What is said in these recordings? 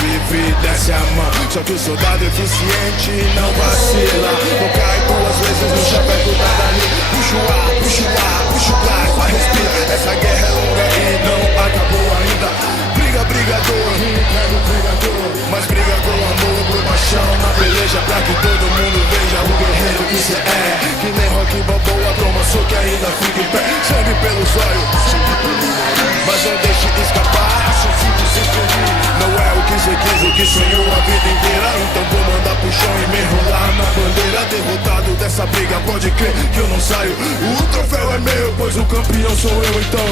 vive, desce a mão. Só que o soldado eficiente não vacila, não cai duas vezes no chaveco da Dali. Puxa o ar, puxa o ar, puxa o gás, vai respira. Essa guerra é longa e não acabou ainda. Briga, brigador, pega o brigador, mas briga com amor, por paixão na peleja, pra que todo mundo veja o guerreiro que cê é. Que nem Rock Balboa, toma soco que ainda fica em pé. Sangue pelos olhos, mas não deixe escapar. Não é o que cê quis, o que sonhou a vida inteira. Então vou mandar pro chão e me enrolar na bandeira. Derrotado dessa briga, pode crer que eu não saio. O troféu é meu, pois o campeão sou eu, então.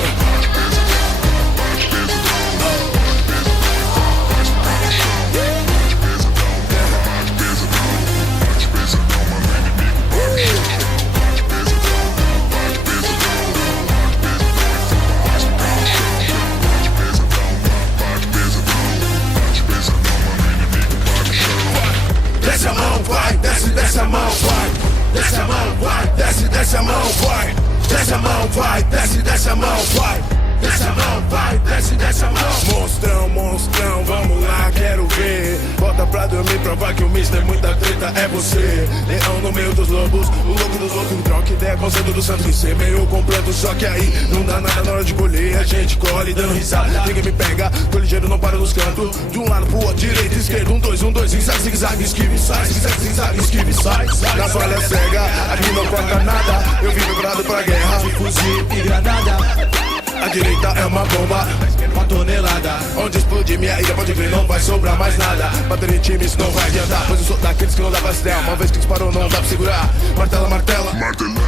Desce a mão, vai, desce a mão, vai. Desce a mão, vai, desce a mão, vai. Desce a mão, vai, desce a mão, vai. Desce a mão, vai, desce a mão. Monstrão, monstrão, vamos lá, quero ver. Bota pra dormir, provar que o mister muita treta é você. Leão no meio dos lobos, o louco dos loucos. Troca ideia com o centro do santo e ser meio completo. Só que aí não dá nada na hora de colher. A gente colhe dando risada, ninguém me pega. Tô ligeiro, não paro nos cantos. De um lado pro outro, direita, esquerda. 1, 2, 1, 2, zigue-zague, zigue-zague, esquive, sai. Zigue-zague, zigue-zague, esquive, sai. Na falha cega, aqui não corta nada. Eu vim preparado pra guerra, fuzil e granada. A direita é uma bomba, uma tonelada. Onde explodir minha ilha, pode crer, não vai sobrar mais nada. Bater em time, isso não vai adiantar, pois eu sou daqueles que não dá pra se der. Uma vez que disparou, não dá pra segurar. Martela, martela,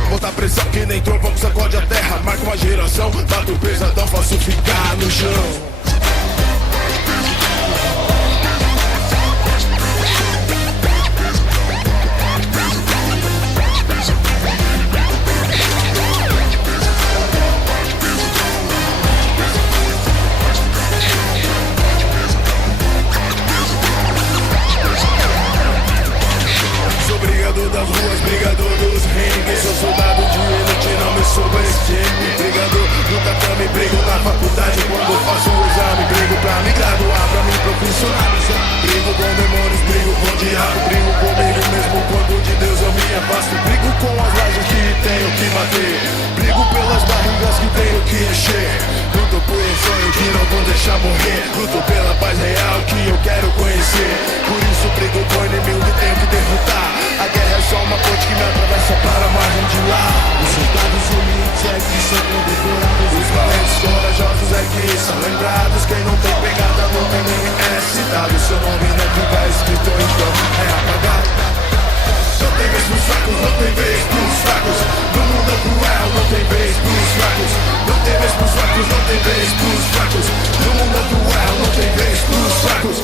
botar pressão que nem trovão que sacode a terra. Marca uma geração, bato pesadão, faço ficar no chão. Das ruas, brigador dos ringues. Sou soldado de elite, não me subestime. Brigador do tatame, brigo na faculdade. Quando faço o exame, brigo pra me graduar, pra me profissionalizar. Brigo com demônios, brigo com o diabo. Brigo comigo mesmo quando de Deus eu me afasto. Brigo com as lajes que tenho que bater. Brigo pelas barrigas que tenho que encher. Luto por um sonho que não vou deixar morrer. Luto pela paz real que eu quero conhecer. Por isso brigo com o inimigo que tenho que derrotar. A guerra é só uma ponte que me atravessa para a margem de lá. Os soldados unidos é que são condecorados. Os valentes corajosos é que são lembrados. Quem não tem pegada não tem nem é citado. Seu nome não fica escrito, então é apagado. Não tem vez pros fracos, não tem vez pros fracos. No mundo cruel não tem vez pros fracos. Não tem vez pros fracos, não tem vez pros fracos. No mundo cruel não tem vez pros fracos.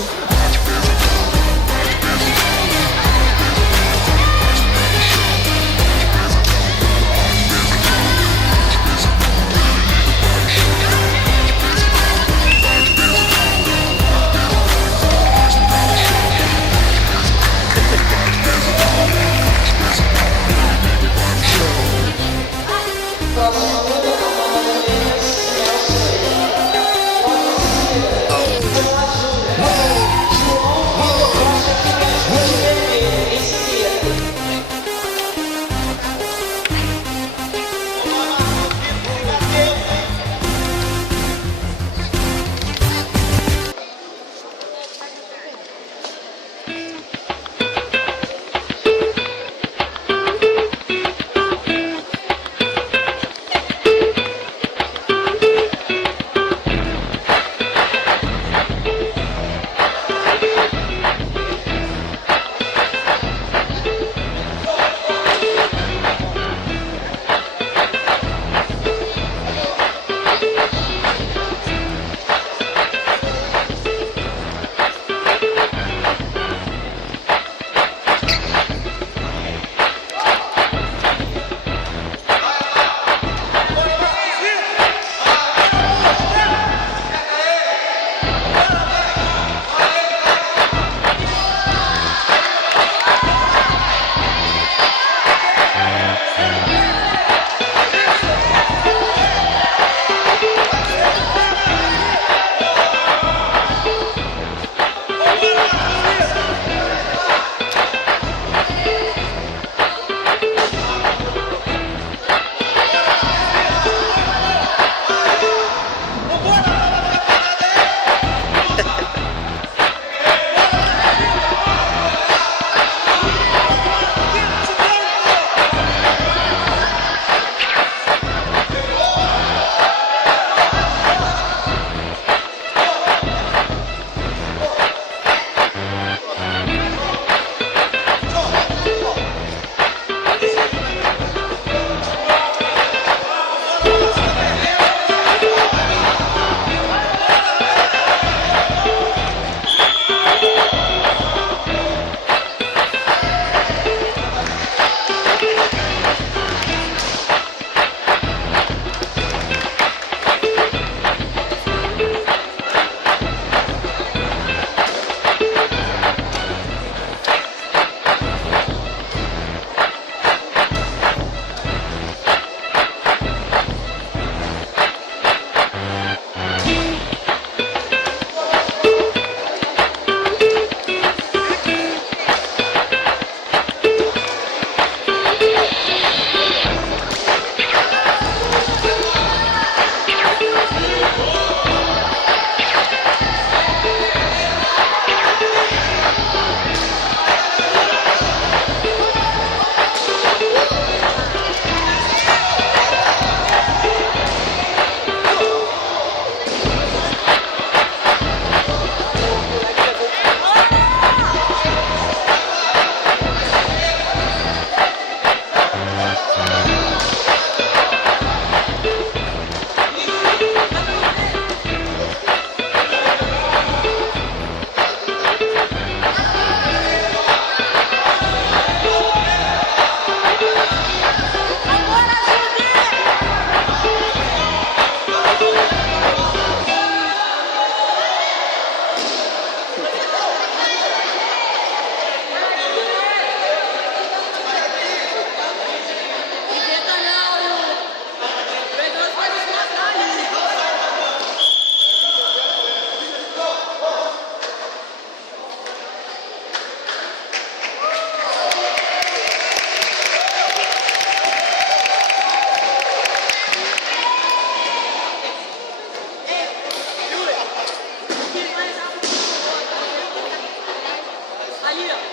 aqui, ó.